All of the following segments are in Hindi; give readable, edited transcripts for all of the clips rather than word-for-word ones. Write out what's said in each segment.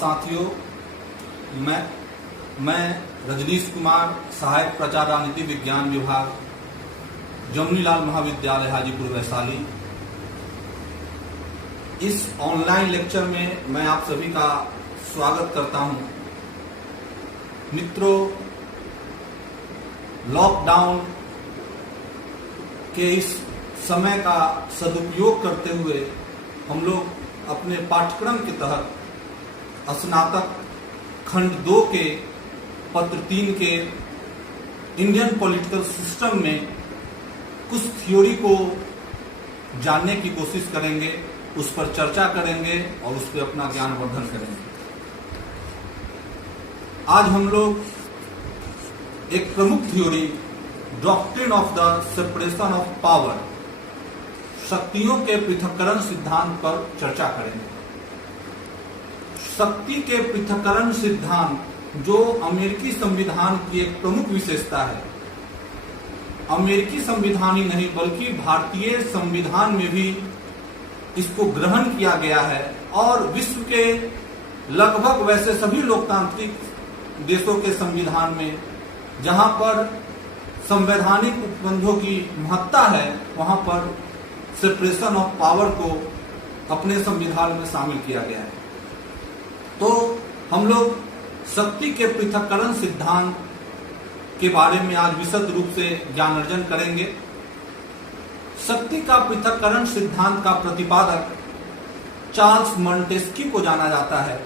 साथियों, मैं रजनीश कुमार, सहायक प्रचार राजनीति विज्ञान विभाग, जमुनीलाल महाविद्यालय हाजीपुर वैशाली। इस ऑनलाइन लेक्चर में मैं आप सभी का स्वागत करता हूं। मित्रों, लॉकडाउन के इस समय का सदुपयोग करते हुए हम लोग अपने पाठ्यक्रम के तहत स्नातक खंड 2 के पत्र 3 के इंडियन पॉलिटिकल सिस्टम में कुछ थ्योरी को जानने की कोशिश करेंगे, उस पर चर्चा करेंगे और उस पर अपना ज्ञानवर्धन करेंगे। आज हम लोग एक प्रमुख theory doctrine of the separation of power, शक्तियों के पृथक्करण सिद्धांत पर चर्चा करेंगे। शक्ति के पृथक्करण सिद्धांत जो अमेरिकी संविधान की एक प्रमुख विशेषता है, अमेरिकी संविधान ही नहीं बल्कि भारतीय संविधान में भी इसको ग्रहण किया गया है और विश्व के लगभग वैसे सभी लोकतांत्रिक देशों के संविधान में जहां पर संवैधानिक उपबंधों की महत्ता है, वहां पर सेपरेशन ऑफ पावर को अपने संविधान में शामिल किया गया है। तो हम लोग शक्ति के पृथक्करण सिद्धांत के बारे में आज विशद रूप से ज्ञान अर्जन करेंगे। शक्ति का पृथक्करण सिद्धांत का प्रतिपादक चार्ल्स मॉन्टेस्क्यू को जाना जाता है।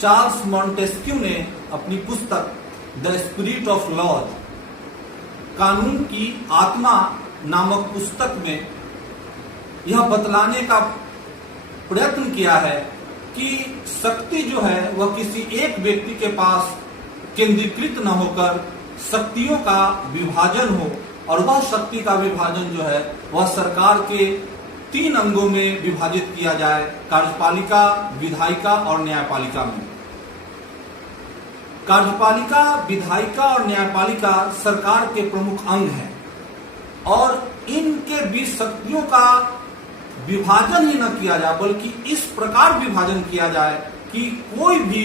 चार्ल्स मॉन्टेस्क्यू ने अपनी पुस्तक द स्पिरिट ऑफ लॉज, कानून की आत्मा नामक पुस्तक में यह बतलाने का प्रयत्न किया है कि शक्ति जो है वह किसी एक व्यक्ति के पास केंद्रीकृत न होकर शक्तियों का विभाजन हो, और वह शक्ति का विभाजन जो है वह सरकार के 3 अंगों में विभाजित किया जाए, कार्यपालिका, विधायिका और न्यायपालिका में। कार्यपालिका, विधायिका और न्यायपालिका सरकार के प्रमुख अंग हैं और इनके बीच शक्तियों का विभाजन ही न किया जाए बल्कि इस प्रकार विभाजन किया जाए कि कोई भी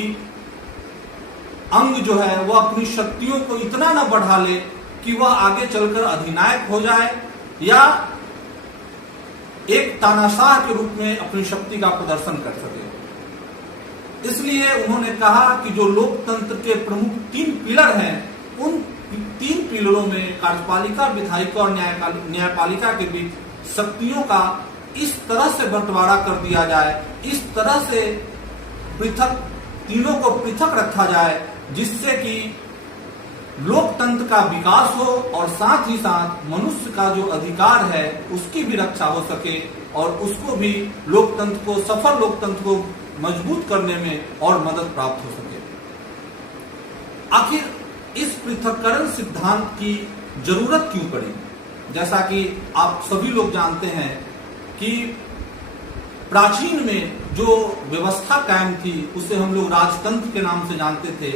अंग जो है वह अपनी शक्तियों को इतना न बढ़ा ले कि वह आगे चलकर अधिनायक हो जाए या एक तानाशाह के रूप में अपनी शक्ति का प्रदर्शन कर सके। इसलिए उन्होंने कहा कि जो लोकतंत्र के प्रमुख 3 पिलर हैं, उन 3 पिलरों में कार्यपालिका, विधायिका और न्यायपालिका के बीच शक्तियों का इस तरह से बंटवारा कर दिया जाए, इस तरह से तीनों को पृथक रखा जाए जिससे कि लोकतंत्र का विकास हो और साथ ही साथ मनुष्य का जो अधिकार है उसकी भी रक्षा हो सके और उसको भी लोकतंत्र को, सफल लोकतंत्र को मजबूत करने में और मदद प्राप्त हो सके। आखिर इस पृथक्करण सिद्धांत की जरूरत क्यों पड़ी? जैसा कि आप सभी लोग जानते हैं कि प्राचीन में जो व्यवस्था कायम थी उसे हम लोग राजतंत्र के नाम से जानते थे,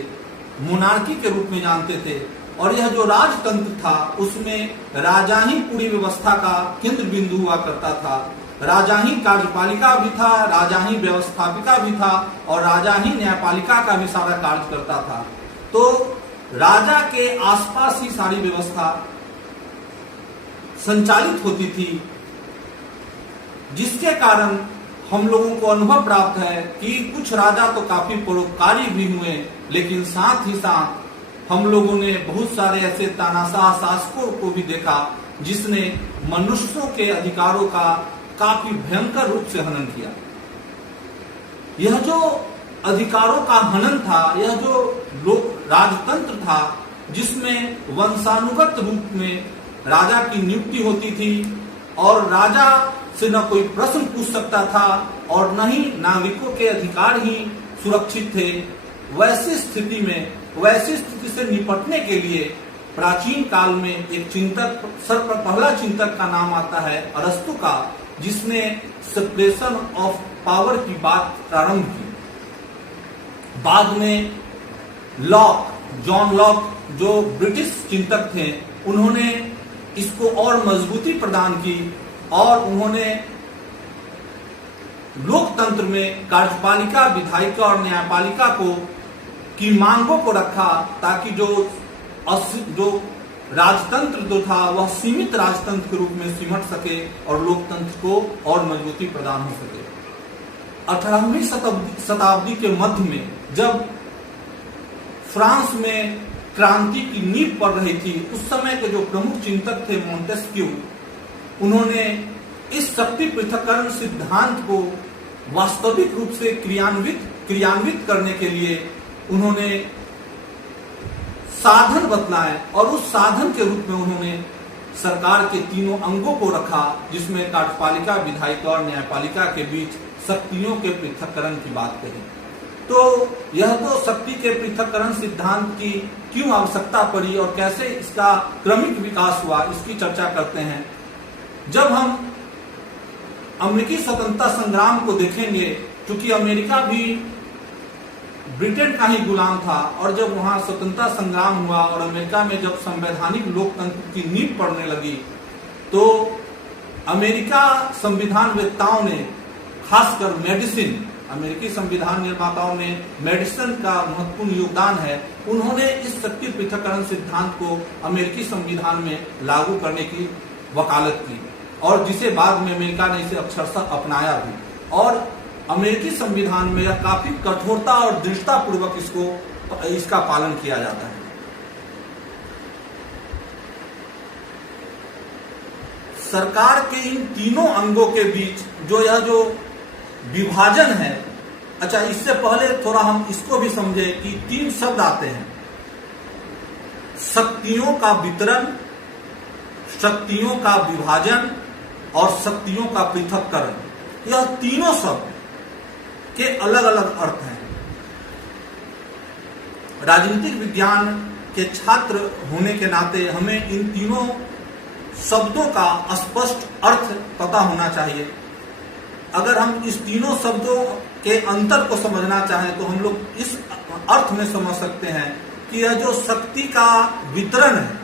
मोनार्की के रूप में जानते थे, और यह जो राजतंत्र था उसमें राजा ही पूरी व्यवस्था का केंद्र बिंदु हुआ करता था। राजा ही कार्यपालिका भी था, राजा ही व्यवस्थापिका भी था और राजा ही न्यायपालिका का भी सारा कार्य करता था। तो राजा के आसपास ही सारी व्यवस्था संचालित होती थी, जिसके कारण हम लोगों को अनुभव प्राप्त है कि कुछ राजा तो काफी परोपकारी भी हुए, लेकिन साथ ही साथ हम लोगों ने बहुत सारे ऐसे तानाशाह शासकों को भी देखा जिसने मनुष्यों के अधिकारों का काफी भयंकर रूप से हनन किया। यह जो अधिकारों का हनन था, यह जो राजतंत्र था जिसमें वंशानुगत रूप में राजा की नियुक्ति होती थी और राजा से न कोई प्रश्न पूछ सकता था और न ही नागरिकों के अधिकार ही सुरक्षित थे, वैसी स्थिति से निपटने के लिए प्राचीन काल में एक चिंतक, पहला चिंतक का नाम आता है अरस्तु का, जिसने सेपरेशन ऑफ पावर की बात प्रारंभ की। बाद में जॉन लॉक जो ब्रिटिश चिंतक थे, उन्होंने इसको और मजबूती प्रदान की और उन्होंने लोकतंत्र में कार्यपालिका, विधायिका और न्यायपालिका की मांगों को रखा, ताकि जो राजतंत्र जो था वह सीमित राजतंत्र के रूप में सिमट सके और लोकतंत्र को और मजबूती प्रदान हो सके। 18वीं शताब्दी के मध्य में जब फ्रांस में क्रांति की नींव पड़ रही थी, उस समय के जो प्रमुख चिंतक थे मोंटेस्क्यू, उन्होंने इस शक्ति पृथक्करण सिद्धांत को वास्तविक रूप से क्रियान्वित करने के लिए उन्होंने साधन बतलाए, और उस साधन के रूप में उन्होंने सरकार के तीनों अंगों को रखा, जिसमें कार्यपालिका, विधायिका और न्यायपालिका के बीच शक्तियों के पृथक्करण की बात कही। तो यह तो शक्ति के पृथक्करण सिद्धांत की क्यों आवश्यकता पड़ी और कैसे इसका क्रमिक विकास हुआ, इसकी चर्चा करते हैं। जब हम अमेरिकी स्वतंत्रता संग्राम को देखेंगे, क्योंकि अमेरिका भी ब्रिटेन का ही गुलाम था, और जब वहां स्वतंत्रता संग्राम हुआ और अमेरिका में जब संवैधानिक लोकतंत्र की नींव पड़ने लगी, तो अमेरिका संविधान वेत्ताओं ने, खासकर अमेरिकी संविधान निर्माताओं ने मेडिसन का महत्वपूर्ण योगदान है। उन्होंने इस शक्ति पृथक्करण सिद्धांत को अमेरिकी संविधान में लागू करने की वकालत की, और जिसे बाद में अमेरिका ने इसे अक्षरशः अपनाया भी, और अमेरिकी संविधान में यह काफी कठोरता और दृढ़ता पूर्वक इसका पालन किया जाता है। सरकार के इन तीनों अंगों के बीच जो विभाजन है, अच्छा इससे पहले थोड़ा हम इसको भी समझे कि 3 शब्द आते हैं: शक्तियों का वितरण, शक्तियों का विभाजन और शक्तियों का पृथक्करण। यह तीनों शब्द के अलग अलग अर्थ हैं। राजनीतिक विज्ञान के छात्र होने के नाते हमें इन तीनों शब्दों का स्पष्ट अर्थ पता होना चाहिए। अगर हम इस तीनों शब्दों के अंतर को समझना चाहें तो हम लोग इस अर्थ में समझ सकते हैं कि यह जो शक्ति का वितरण है,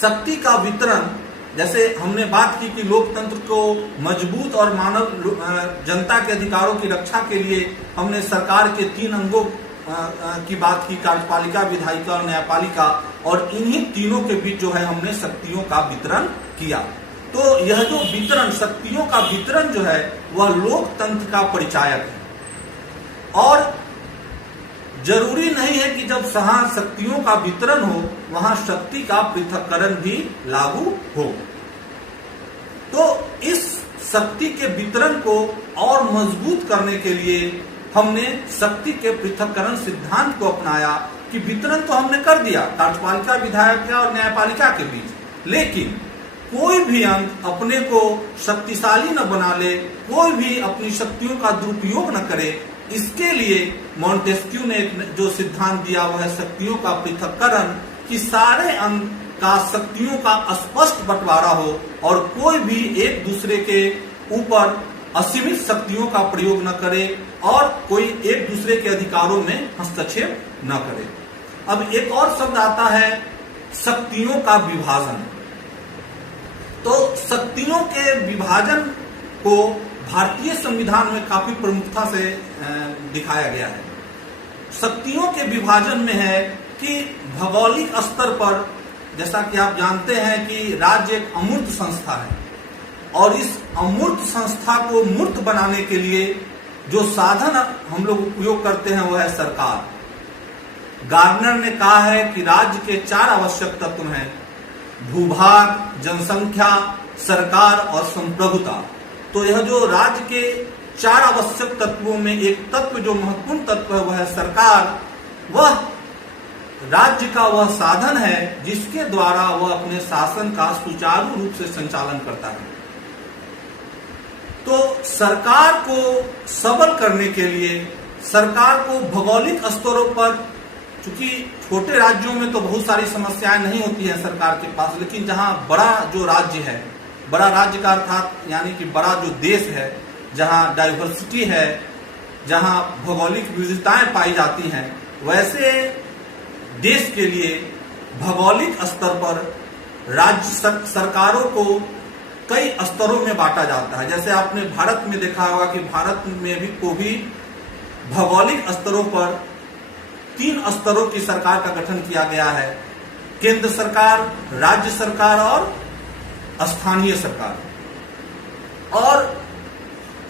शक्ति का वितरण, जैसे हमने बात की कि लोकतंत्र को मजबूत और मानव जनता के अधिकारों की रक्षा के लिए हमने सरकार के 3 अंगों की बात की, कार्यपालिका, विधायिका और न्यायपालिका, और इन्हीं तीनों के बीच जो है हमने शक्तियों का वितरण किया। तो यह जो वितरण, शक्तियों का वितरण जो है वह लोकतंत्र का परिचायक है, और जरूरी नहीं है कि जब जहां शक्तियों का वितरण हो वहां शक्ति का पृथक्करण भी लागू हो। तो इस शक्ति के वितरण को और मजबूत करने के लिए हमने शक्ति के पृथक्करण सिद्धांत को अपनाया कि वितरण तो हमने कर दिया कार्यपालिका, विधायिका और न्यायपालिका के बीच, लेकिन कोई भी अंग अपने को शक्तिशाली न बना ले, कोई भी अपनी शक्तियों का दुरुपयोग न करे। इसके लिए मोंटेस्क्यू ने जो सिद्धांत दिया वह है शक्तियों का पृथक्करण, कि सारे अंग का शक्तियों का स्पष्ट बंटवारा हो और कोई भी एक दूसरे के ऊपर असीमित शक्तियों का प्रयोग न करे और कोई एक दूसरे के अधिकारों में हस्तक्षेप न करे। अब एक और शब्द आता है शक्तियों का विभाजन। तो शक्तियों के विभाजन को भारतीय संविधान में काफी प्रमुखता से दिखाया गया है। शक्तियों के विभाजन में है कि भौगोलिक स्तर पर, जैसा कि आप जानते हैं कि राज्य एक अमूर्त संस्था है, और इस अमूर्त संस्था को मूर्त बनाने के लिए जो साधन हम लोग उपयोग करते हैं वह है सरकार। गार्नर ने कहा है कि राज्य के 4 आवश्यक तत्व हैं: भूभाग, जनसंख्या, सरकार और संप्रभुता। तो यह जो राज्य के 4 आवश्यक तत्वों में एक तत्व जो महत्वपूर्ण तत्व है वह है सरकार। वह राज्य का वह साधन है जिसके द्वारा वह अपने शासन का सुचारू रूप से संचालन करता है। तो सरकार को सबल करने के लिए, सरकार को भौगोलिक स्तरों पर, चूंकि छोटे राज्यों में तो बहुत सारी समस्याएं नहीं होती हैं सरकार के पास, लेकिन जहां बड़ा जो राज्य है, बड़ा राज्य का अर्थात यानी कि बड़ा जो देश है, जहां डाइवर्सिटी है, जहां भौगोलिक विविधताएं पाई जाती हैं, वैसे देश के लिए भौगोलिक स्तर पर राज्य सरकारों को कई स्तरों में बांटा जाता है। जैसे आपने भारत में देखा होगा कि भारत में भी भौगोलिक स्तरों पर 3 स्तरों की सरकार का गठन किया गया है: केंद्र सरकार, राज्य सरकार और स्थानीय सरकार। और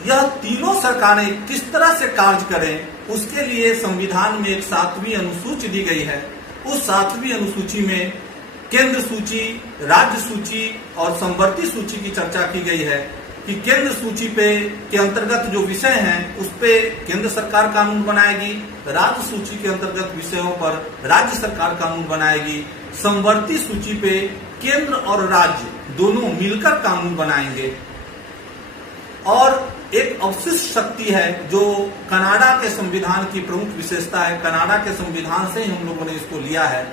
यह तीनों सरकारें किस तरह से कार्य करें, उसके लिए संविधान में एक 7वीं अनुसूची दी गई है। उस 7वीं अनुसूची में केंद्र सूची, राज्य सूची और समवर्ती सूची की चर्चा की गई है कि केंद्र सूची के अंतर्गत जो विषय हैं उस पे केंद्र सरकार कानून बनाएगी, राज्य सूची के अंतर्गत विषयों पर राज्य सरकार कानून बनाएगी, समवर्ती सूची पे केंद्र और राज्य दोनों मिलकर कानून बनाएंगे। और एक अवशिष्ट शक्ति है जो कनाडा के संविधान की प्रमुख विशेषता है, कनाडा के संविधान से ही हम लोगों ने इसको लिया है।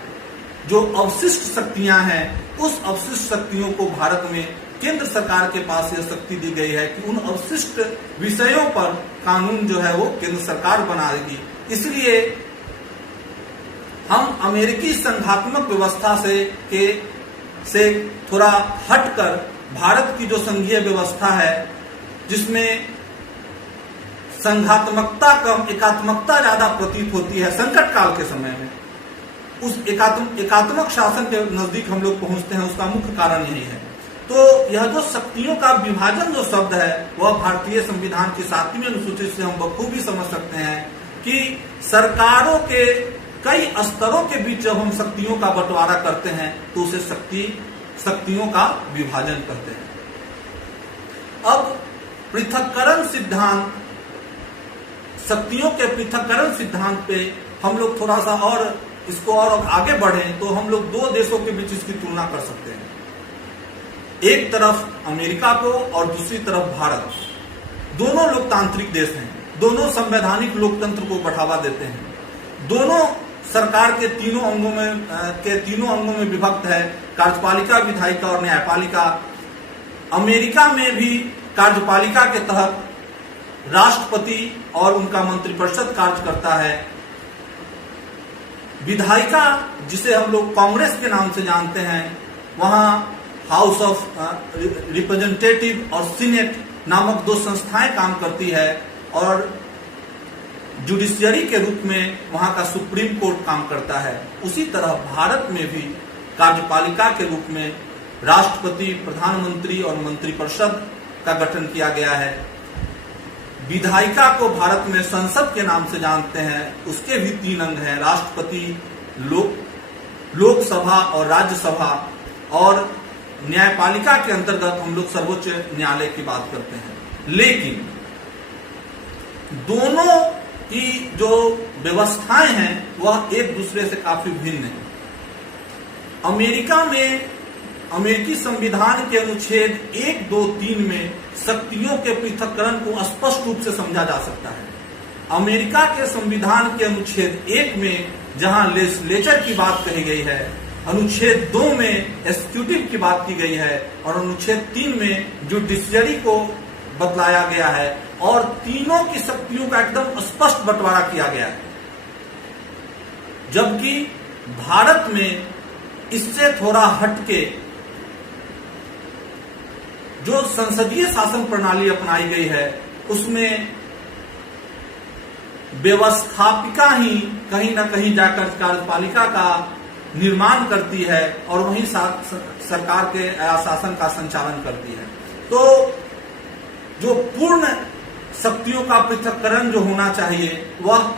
जो अवशिष्ट शक्तियां हैं, उस अवशिष्ट शक्तियों को भारत में केंद्र सरकार के पास यह शक्ति दी गई है कि उन अवशिष्ट विषयों पर कानून जो है वो केंद्र सरकार बनाएगी। इसलिए हम अमेरिकी संघात्मक व्यवस्था से थोड़ा हटकर भारत की जो संघीय व्यवस्था है, जिसमें संघात्मकता कम, एकात्मकता ज्यादा प्रतीत होती है संकट काल के समय में, उस एकात्मक शासन के नजदीक हम लोग पहुंचते हैं, उसका मुख्य कारण यही है। तो यह जो शक्तियों का विभाजन जो शब्द है वह भारतीय संविधान की 7वीं अनुसूची से हम बखूबी समझ सकते हैं कि सरकारों के कई स्तरों के बीच जब हम शक्तियों का बंटवारा करते हैं तो उसे शक्तियों का विभाजन करते हैं। अब पृथक्करण सिद्धांत, शक्तियों के पृथक्करण सिद्धांत पे हम लोग थोड़ा सा और इसको और आगे बढ़ें तो हम लोग 2 देशों के बीच इसकी तुलना कर सकते हैं। एक तरफ अमेरिका को और दूसरी तरफ भारत। दोनों लोकतांत्रिक देश हैं, दोनों संवैधानिक लोकतंत्र को बढ़ावा देते हैं, दोनों सरकार के तीनों अंगों में विभक्त है: कार्यपालिका, विधायिका और न्यायपालिका। अमेरिका में भी कार्यपालिका के तहत राष्ट्रपति और उनका मंत्रिपरिषद कार्य करता है। विधायिका, जिसे हम लोग कांग्रेस के नाम से जानते हैं, वहां हाउस ऑफ रिप्रेजेंटेटिव और सीनेट नामक 2 संस्थाएं काम करती है और जुडिशियरी के रूप में वहां का सुप्रीम कोर्ट काम करता है। उसी तरह भारत में भी कार्यपालिका के रूप में राष्ट्रपति, प्रधानमंत्री और मंत्रिपरिषद का गठन किया गया है। विधायिका को भारत में संसद के नाम से जानते हैं, उसके भी 3 अंग हैं: राष्ट्रपति, लोकसभा और राज्यसभा। और न्यायपालिका के अंतर्गत हम लोग सर्वोच्च न्यायालय की बात करते हैं। लेकिन दोनों की जो व्यवस्थाएं हैं वह एक दूसरे से काफी भिन्न है। अमेरिका में अमेरिकी संविधान के अनुच्छेद 1, 2, 3 में शक्तियों के पृथक्करण को स्पष्ट रूप से समझा जा सकता है। अमेरिका के संविधान के अनुच्छेद 1 में जहां लेजिस्लेचर की बात कही गई है, अनुच्छेद 2 में एग्जीक्यूटिव की बात की गई है और अनुच्छेद 3 में जुडिशियरी को बतलाया गया है और तीनों की शक्तियों का एकदम स्पष्ट बंटवारा किया गया है। जबकि भारत में इससे थोड़ा हटके जो संसदीय शासन प्रणाली अपनाई गई है उसमें व्यवस्थापिका ही कहीं ना कहीं जाकर कार्यपालिका का निर्माण करती है और वहीं सरकार के शासन का संचालन करती है। तो जो पूर्ण शक्तियों का पृथक्करण जो होना चाहिए वह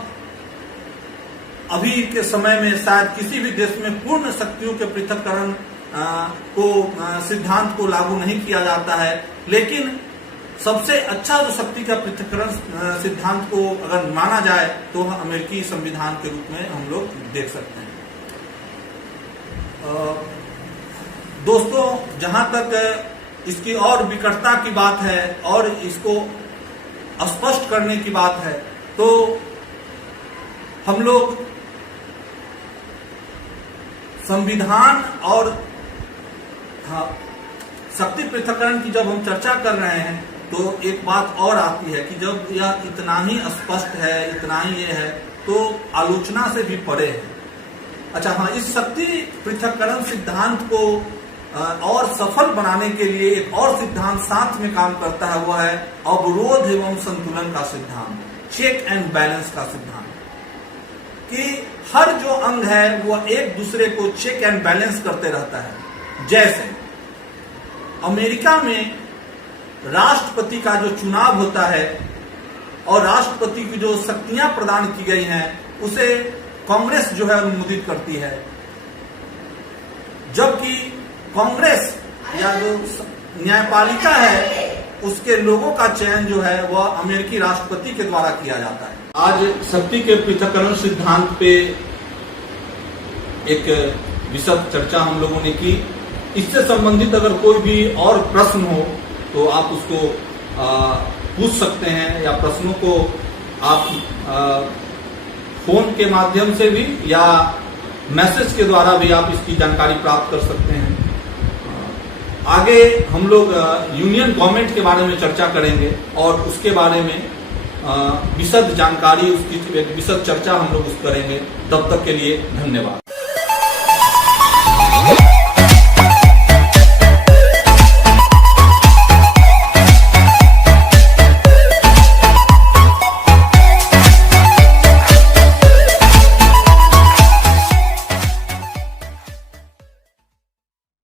अभी के समय में शायद किसी भी देश में पूर्ण शक्तियों के पृथक्करण सिद्धांत को लागू नहीं किया जाता है। लेकिन सबसे अच्छा जो शक्ति का पृथक्करण सिद्धांत को अगर माना जाए तो अमेरिकी संविधान के रूप में हम लोग देख सकते हैं। दोस्तों, जहां तक इसकी और विकटता की बात है और इसको स्पष्ट करने की बात है तो हम लोग संविधान और शक्ति पृथक्करण की जब हम चर्चा कर रहे हैं तो एक बात और आती है कि जब यह इतना ही स्पष्ट है, इतना ही ये है तो आलोचना से भी परे है। अच्छा हाँ, इस शक्ति पृथक्करण सिद्धांत को और सफल बनाने के लिए एक और सिद्धांत साथ में काम करता है, वह है अवरोध एवं संतुलन का सिद्धांत, चेक एंड बैलेंस का सिद्धांत, कि हर जो अंग है वह एक दूसरे को चेक एंड बैलेंस करते रहता है। जैसे अमेरिका में राष्ट्रपति का जो चुनाव होता है और राष्ट्रपति की जो शक्तियां प्रदान की गई हैं उसे कांग्रेस जो है अनुमोदित करती है, जबकि कांग्रेस या जो न्यायपालिका है उसके लोगों का चयन जो है वह अमेरिकी राष्ट्रपति के द्वारा किया जाता है। आज शक्ति के पृथक्करण सिद्धांत पे एक विशद चर्चा हम लोगों ने की। इससे संबंधित अगर कोई भी और प्रश्न हो तो आप उसको पूछ सकते हैं, या प्रश्नों को आप फोन के माध्यम से भी या मैसेज के द्वारा भी आप इसकी जानकारी प्राप्त कर सकते हैं। आगे हम लोग यूनियन गवर्नमेंट के बारे में चर्चा करेंगे और उसके बारे में विशद जानकारी, उसकी विशद चर्चा हम लोग करेंगे। तब तक के लिए धन्यवाद।